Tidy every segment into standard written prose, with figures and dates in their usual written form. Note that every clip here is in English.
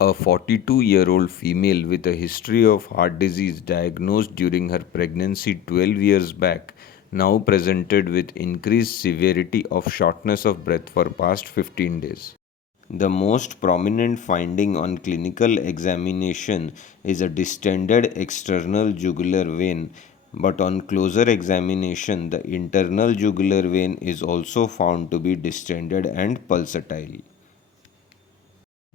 A 42-year-old female with a history of heart disease diagnosed during her pregnancy 12 years back now presented with increased severity of shortness of breath for past 15 days. The most prominent finding on clinical examination is a distended external jugular vein, but on closer examination, the internal jugular vein is also found to be distended and pulsatile.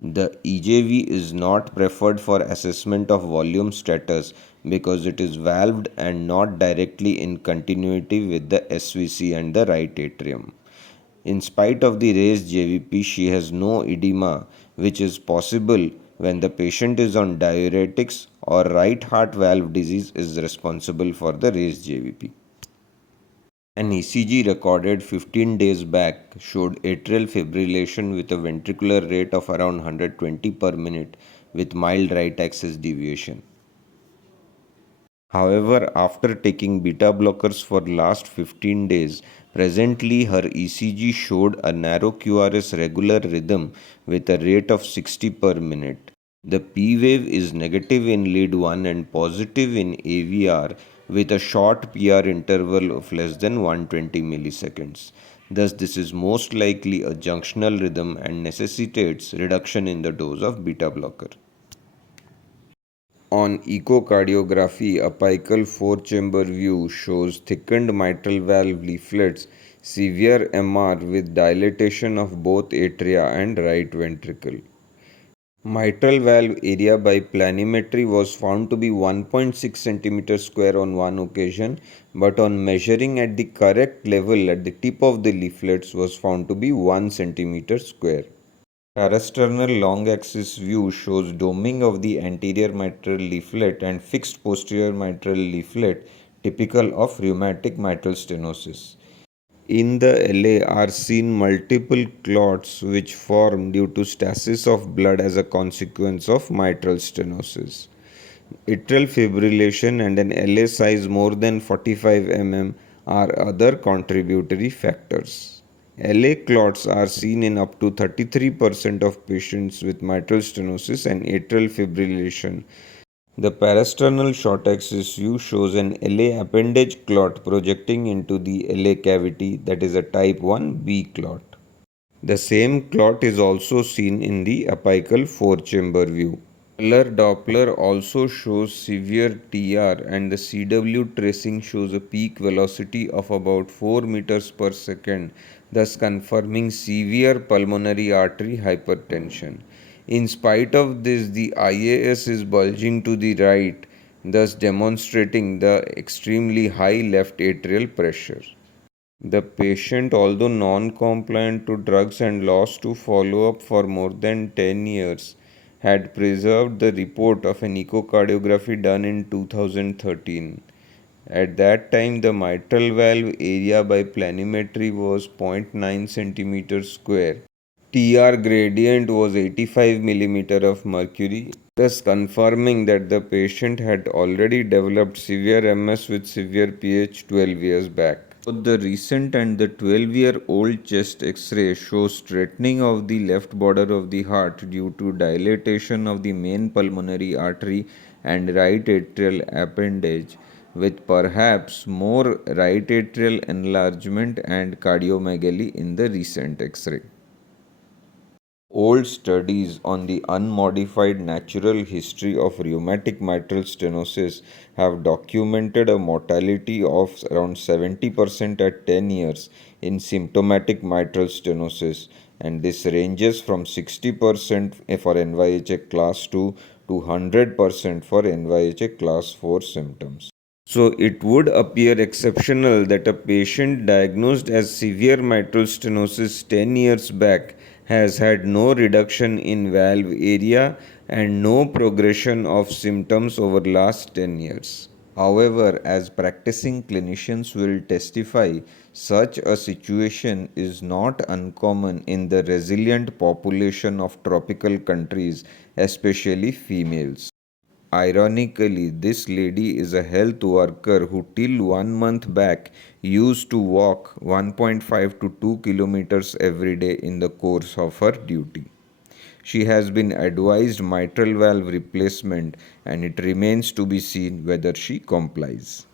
The EJV is not preferred for assessment of volume status because it is valved and not directly in continuity with the SVC and the right atrium. In spite of the raised JVP, she has no edema, which is possible when the patient is on diuretics or right heart valve disease is responsible for the raised JVP. An ECG recorded 15 days back showed atrial fibrillation with a ventricular rate of around 120 per minute with mild right axis deviation. However, after taking beta blockers for last 15 days, presently her ECG showed a narrow QRS regular rhythm with a rate of 60 per minute. The P wave is negative in lead 1 and positive in AVR with a short PR interval of less than 120 milliseconds. Thus, this is most likely a junctional rhythm and necessitates reduction in the dose of beta blocker. On echocardiography, apical four-chamber view shows thickened mitral valve leaflets, severe MR with dilatation of both atria and right ventricle. Mitral valve area by planimetry was found to be 1.6 cm square on one occasion, but on measuring at the correct level at the tip of the leaflets was found to be 1 cm square. Parasternal long axis view shows doming of the anterior mitral leaflet and fixed posterior mitral leaflet, typical of rheumatic mitral stenosis. In the LA are seen multiple clots which form due to stasis of blood as a consequence of mitral stenosis. Atrial fibrillation and an LA size more than 45 mm are other contributory factors. LA clots are seen in up to 33% of patients with mitral stenosis and atrial fibrillation. The parasternal short axis view shows an LA appendage clot projecting into the LA cavity, that is a type 1B clot. The same clot is also seen in the apical four-chamber view. Color Doppler also shows severe TR and the CW tracing shows a peak velocity of about 4 meters per second, thus confirming severe pulmonary artery hypertension. In spite of this, the IAS is bulging to the right, thus demonstrating the extremely high left atrial pressure. The patient, although non-compliant to drugs and lost to follow-up for more than 10 years, had preserved the report of an echocardiography done in 2013. At that time, the mitral valve area by planimetry was 0.9 centimeters square. TR gradient was 85 mm of mercury, thus confirming that the patient had already developed severe MS with severe PH 12 years back. Both the recent and the 12-year-old chest X-ray shows straightening of the left border of the heart due to dilatation of the main pulmonary artery and right atrial appendage, with perhaps more right atrial enlargement and cardiomegaly in the recent X-ray. Old studies on the unmodified natural history of rheumatic mitral stenosis have documented a mortality of around 70% at 10 years in symptomatic mitral stenosis, and this ranges from 60% for NYHA class 2 to 100% for NYHA class 4 symptoms. So it would appear exceptional that a patient diagnosed as severe mitral stenosis 10 years back has had no reduction in valve area and no progression of symptoms over last 10 years. However, as practicing clinicians will testify, such a situation is not uncommon in the resilient population of tropical countries, especially females. Ironically, this lady is a health worker who till 1 month back used to walk 1.5 to 2 kilometers every day in the course of her duty. She has been advised mitral valve replacement and it remains to be seen whether she complies.